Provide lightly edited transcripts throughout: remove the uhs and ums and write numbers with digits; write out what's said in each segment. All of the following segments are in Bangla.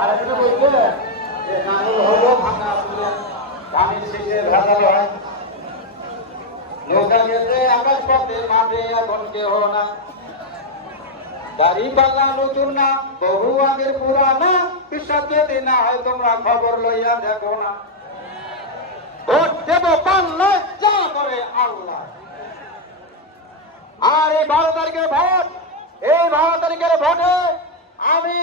আর একটা বলছে যে নাঙ্গল হলো ভাঙা পানির শেষে ভেজাল হয়, নৌকা গেছে আকাশ পথে মাঠে এখন কেহ না, দাড়ি পাল্লা নতুন না বহু আগের পুরানা, বিশ্বাস যদি না হয় তোমরা খবর লইয়া দেখো না, ভোট দেব পাল্লা যা করে আল্লাহ। আর এই 12 তারিখের ভোট, এই 12 তারিখের ভোটে আমি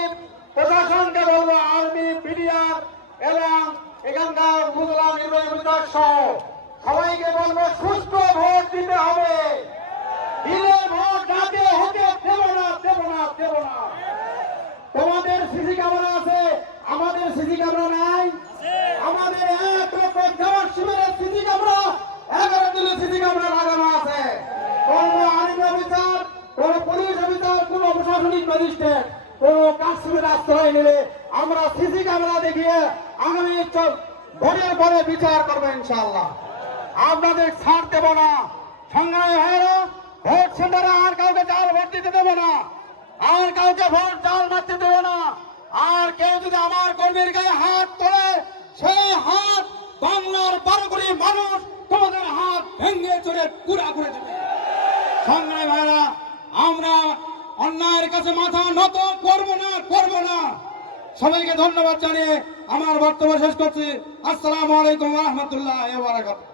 প্রশাসনকে বলবো, আর্মি, বিডিআর এবং এখানকার উপজেলা নির্বাহী অফিসার সহ সবাইকে বলবো সুষ্ঠু ভোট দিতে হবে। দিলে ভোট ডাকে হতে দেব না, দেব না, দেব না। তোমাদের সিসি ক্যামেরা আছে, আমাদের সিসি ক্যামেরা নাই। আমাদের 1 লক্ষ দেওয়ার শিবিরের সিসি ক্যামেরা 11 দিনের সিসি ক্যামেরা লাগানো আছে। কোন আইন অফিসার, কোন পুলিশ অফিসার, কোন প্রশাসনিক ম্যাজিস্ট্রেট কোন কাশ্মীর আশ্রয় নিলে আমরা সিসি ক্যামেরা দেখিয়ে আগামী ভোটের পরে বিচার করবো ইনশাআল্লাহ। আপনাদের ছাড় দেব না। সংগ্রামী ভাইয়েরা, ভোট সেন্টারে আর কাউকে জাল ভোট দিতে দেবো না, আর কাউকে ভোট জাল মারতে দেবো না। আর কেউ যদি আমার কর্মীর গায়ে হাত তোলে, সেই হাত বাংলার 12 কোটি মানুষ তোমাদের হাত ভেঙে চলে পুরা করে দেবে। সংগ্রামী ভাইয়েরা, আমরা অন্যায়ের কাছে মাথা নত করবো না, করবো না। সবাইকে ধন্যবাদ জানিয়ে আমার বক্তব্য শেষ করছি। আসসালামু আলাইকুম ওয়া রাহমাতুল্লাহি ওয়া বারাকাতুহু।